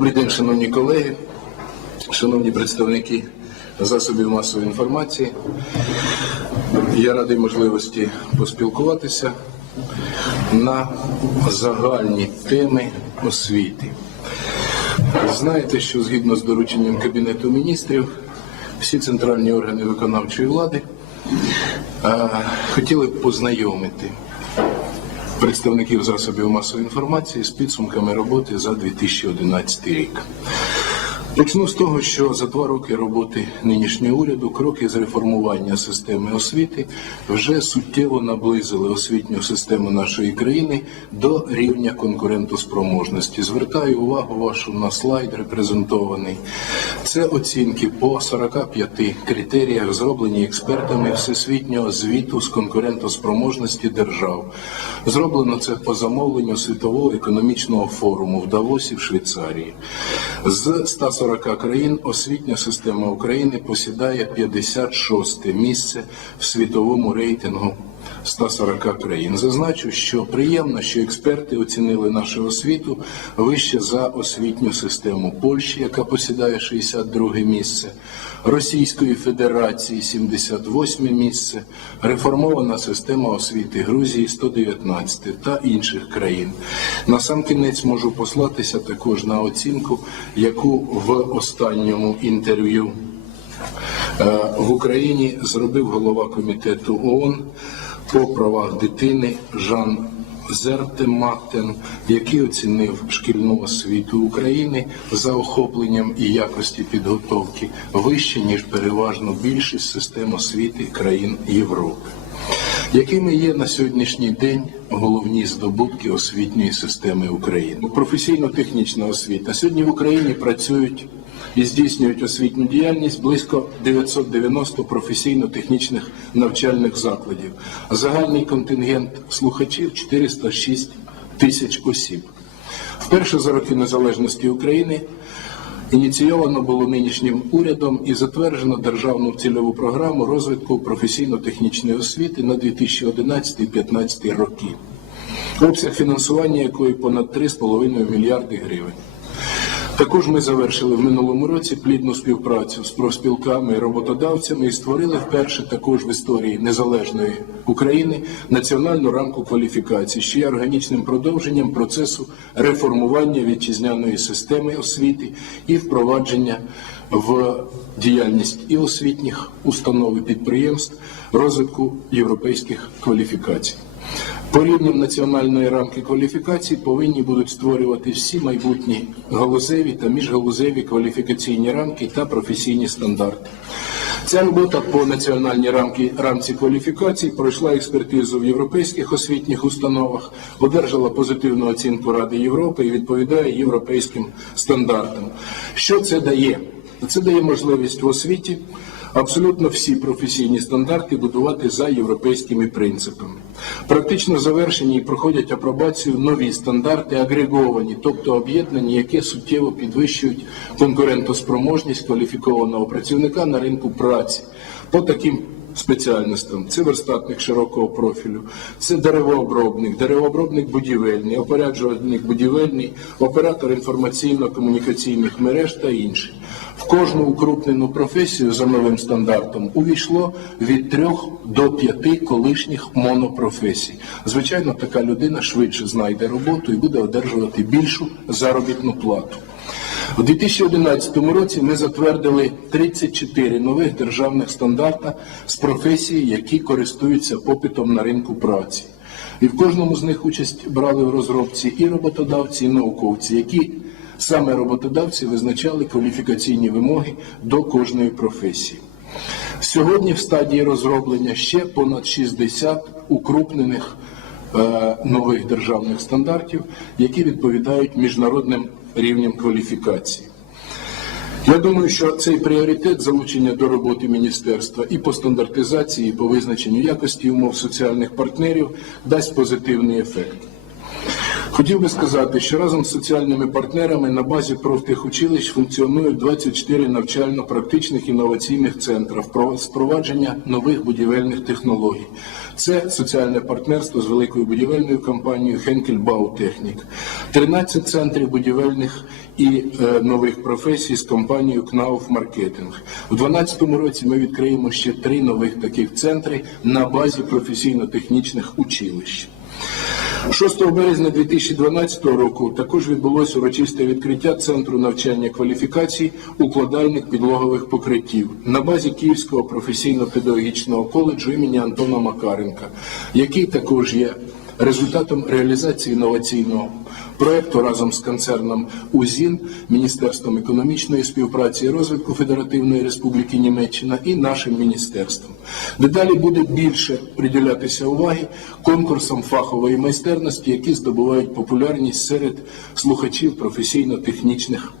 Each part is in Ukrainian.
Добрий день, шановні колеги, шановні представники засобів масової інформації. Я радий можливості поспілкуватися на загальні теми освіти. Знаєте, що згідно з дорученням Кабінету міністрів, всі центральні органи виконавчої влади е, хотіли б познайомити представників засобів масової інформації з підсумками роботи за 2011 рік. Почну з того, що за два роки роботи нинішнього уряду кроки з реформування системи освіти вже суттєво наблизили освітню систему нашої країни до рівня конкурентоспроможності. Звертаю увагу вашу на слайд репрезентований. Це оцінки по 45 критеріях, зроблені експертами всесвітнього звіту з конкурентоспроможності держав. Зроблено це по замовленню світового економічного форуму в Давосі в Швейцарії. З 140 країн освітня система України посідає 56 місце в світовому рейтингу 140 країн. Зазначу, що приємно, що експерти оцінили нашу освіту вище за освітню систему Польщі, яка посідає 62 місце, Російської Федерації 78 місце, реформована система освіти Грузії 119 та інших країн. На сам кінець можу послатися також на оцінку, яку в останньому інтерв'ю е, в Україні зробив голова комітету ООН по правах дитини Жан Зертематен, який оцінив шкільну освіту України за охопленням і якості підготовки вище ніж переважно більшість систем освіти країн Європи. Якими є на сьогоднішній день головні здобутки освітньої системи України? Професійно-технічна освіта. Сьогодні в Україні працюють і здійснюють освітню діяльність близько 990 професійно-технічних навчальних закладів. Загальний контингент слухачів 406 тисяч осіб. Вперше за роки незалежності України ініційовано було нинішнім урядом і затверджено державну цільову програму розвитку професійно-технічної освіти на 2011-2015 роки. Обсяг фінансування якої понад 3,5 мільярди гривень. Також ми завершили в минулому році плідну співпрацю з профспілками і роботодавцями і створили вперше також в історії незалежної України національну рамку кваліфікації, що є органічним продовженням процесу реформування вітчизняної системи освіти і впровадження в діяльність і освітніх установ і підприємств розвитку європейських кваліфікацій. По рівням національної рамки кваліфікації повинні будуть створювати всі майбутні галузеві та міжгалузеві кваліфікаційні рамки та професійні стандарти. Ця робота по національній рамки, рамці кваліфікацій пройшла експертизу в європейських освітніх установах, одержала позитивну оцінку Ради Європи і відповідає європейським стандартам. Що це дає? Це дає можливість в освіті абсолютно всі професійні стандарти будувати за європейськими принципами. Практично завершені і проходять апробацію нові стандарти, агреговані, тобто об'єднані, які суттєво підвищують конкурентоспроможність кваліфікованого працівника на ринку праці по таким спеціальностям. Це верстатник широкого профілю, це деревообробник, деревообробник будівельний, опоряджувальник будівельний, оператор інформаційно-комунікаційних мереж та інші. В кожну укрупнену професію за новим стандартом увійшло від трьох до п'яти колишніх монопрофесій. Звичайно, така людина швидше знайде роботу і буде одержувати більшу заробітну плату. У 2011 році ми затвердили 34 нових державних стандарта з професій, які користуються попитом на ринку праці. І в кожному з них участь брали в розробці і роботодавці, і науковці, які саме роботодавці визначали кваліфікаційні вимоги до кожної професії. Сьогодні в стадії розроблення ще понад 60 укрупнених е, нових державних стандартів, які відповідають міжнародним рівням кваліфікації. Я думаю, що цей пріоритет залучення до роботи міністерства і по стандартизації, і по визначенню якості умов соціальних партнерів дасть позитивний ефект. Хотів би сказати, що разом з соціальними партнерами на базі профтехучилищ функціонують 24 навчально-практичних інноваційних центри впро- впровадження нових будівельних технологій. Це соціальне партнерство з великою будівельною компанією Баутехнік, 13 центрів будівельних і е, нових професій з компанією Кнауф Маркетинг. У 2012 році ми відкриємо ще три нових таких центри на базі професійно-технічних училищ. 6 березня 2012 року також відбулося урочисте відкриття Центру навчання кваліфікацій укладальних підлогових покриттів на базі Київського професійно-педагогічного коледжу імені Антона Макаренка, який також є результатом реалізації інноваційного проекту разом з концерном УЗІН, Міністерством економічної співпраці і розвитку Федеративної Республіки Німеччина і нашим міністерством. Дедалі буде більше приділятися уваги конкурсам фахової майстерності, які здобувають популярність серед слухачів професійно-технічних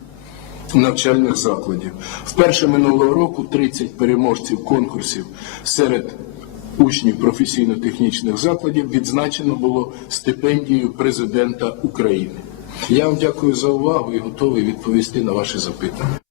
навчальних закладів. Вперше минулого року 30 переможців конкурсів серед учнів професійно-технічних закладів відзначено було стипендією президента України. Я вам дякую за увагу і готовий відповісти на ваші запитання.